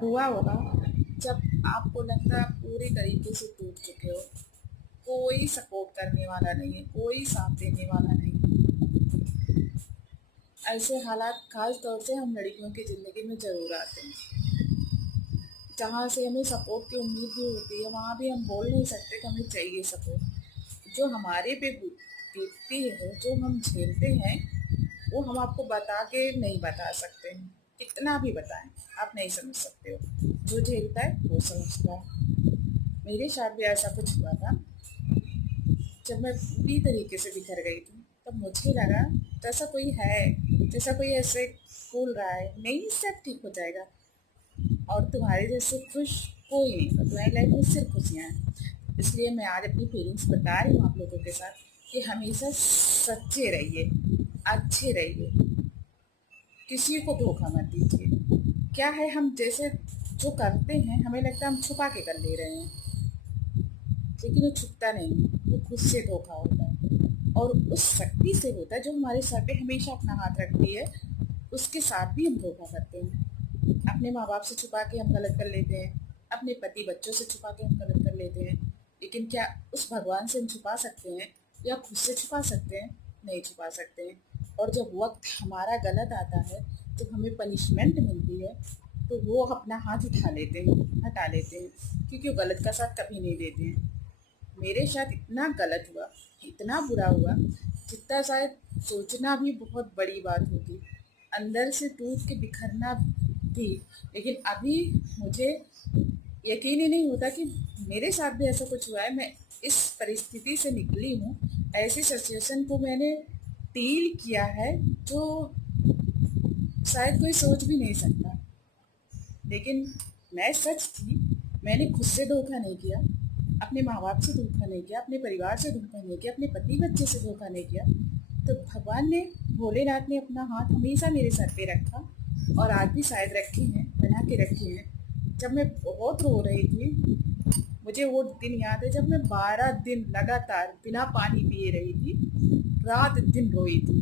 हुआ होगा जब आपको लगता है आप पूरी तरीके से टूट चुके हो, कोई सपोर्ट करने वाला नहीं है, कोई साथ देने वाला नहीं। ऐसे हालात खास तौर से हम लड़कियों की ज़िंदगी में ज़रूर आते हैं, जहाँ से हमें सपोर्ट की उम्मीद भी होती है। वहाँ भी हम बोल नहीं सकते कि हमें चाहिए सपोर्ट। जो हमारे पे बीतती है, जो हम झेलते हैं, वो हम आपको बता के नहीं बता सकते हैं। कितना भी बताएं आप नहीं समझ सकते हो। जो झेलता है वो समझता है। मेरे साथ भी ऐसा कुछ हुआ था। जब मैं पूरी तरीके से बिखर गई थी, तब मुझे लगा जैसा कोई है, जैसा कोई ऐसे बोल रहा है नहीं सब ठीक हो जाएगा, और तुम्हारे जैसे खुश कोई नहीं, तो तुम्हारी लाइफ में सिर्फ खुशियाँ हैं। इसलिए मैं आज अपनी फीलिंग्स बता रही हूँ आप लोगों के साथ कि हमेशा सच्चे रहिए, अच्छे रहिए, किसी को धोखा मत दीजिए। क्या है, हम जैसे जो करते हैं हमें लगता है हम छुपा के कर ले रहे हैं, लेकिन वो छुपता नहीं है, वो खुद से धोखा होता है। और उस शक्ति से होता है जो हमारे सर पे हमेशा अपना हाथ रखती है, उसके साथ भी हम धोखा करते हैं। अपने माँ बाप से छुपा के हम गलत कर लेते हैं, अपने पति बच्चों से छुपा के हम गलत कर लेते हैं, लेकिन क्या उस भगवान से हम छुपा सकते हैं या खुद से छुपा सकते हैं? नहीं छुपा सकते हैं। और जब वक्त हमारा गलत आता है, जब हमें पनिशमेंट मिलती है, तो वो अपना हाथ उठा लेते हैं, हटा लेते हैं, क्योंकि वो गलत का साथ कभी नहीं देते हैं। मेरे साथ इतना गलत हुआ, इतना बुरा हुआ, जितना शायद सोचना भी बहुत बड़ी बात होगी, अंदर से टूट के बिखरना भी। लेकिन अभी मुझे यकीन ही नहीं होता कि मेरे साथ भी ऐसा कुछ हुआ है। मैं इस परिस्थिति से निकली हूँ, ऐसी सिचुएशन को मैंने डील किया है जो शायद कोई सोच भी नहीं सकता। लेकिन मैं सच थी, मैंने खुद से धोखा नहीं किया, अपने माँ बाप से धोखा नहीं किया, अपने परिवार से धोखा नहीं किया, अपने पति बच्चे से धोखा नहीं किया। तो भगवान ने, भोलेनाथ ने अपना हाथ हमेशा मेरे सर पे रखा, और आज भी शायद रखे हैं, बना के रखे हैं। जब मैं बहुत रो रही थी, मुझे वो दिन याद है जब मैं 12 दिन लगातार बिना पानी पिए रही थी, रात दिन रोई थी।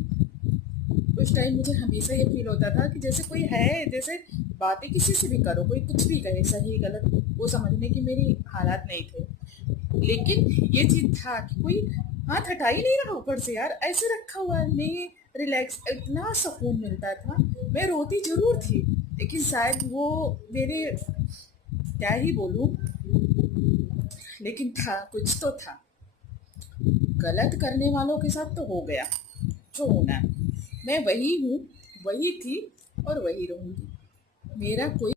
उस टाइम मुझे हमेशा ये फील होता था कि जैसे कोई है, जैसे बातें किसी से भी करो, कोई कुछ भी कहे, सही गलत, वो समझने की मेरी हालात नहीं थे। लेकिन ये चीज था कि कोई हाथ हटा ही नहीं रहा ऊपर से, यार ऐसे रखा हुआ नहीं, रिलैक्स, इतना सुकून मिलता था। मैं रोती जरूर थी, लेकिन शायद वो मेरे, क्या ही बोलूं, लेकिन था, कुछ तो था। गलत करने वालों के साथ तो हो गया जो होना है। मैं वही हूँ, वही थी, और वही रहूंगी। मेरा कोई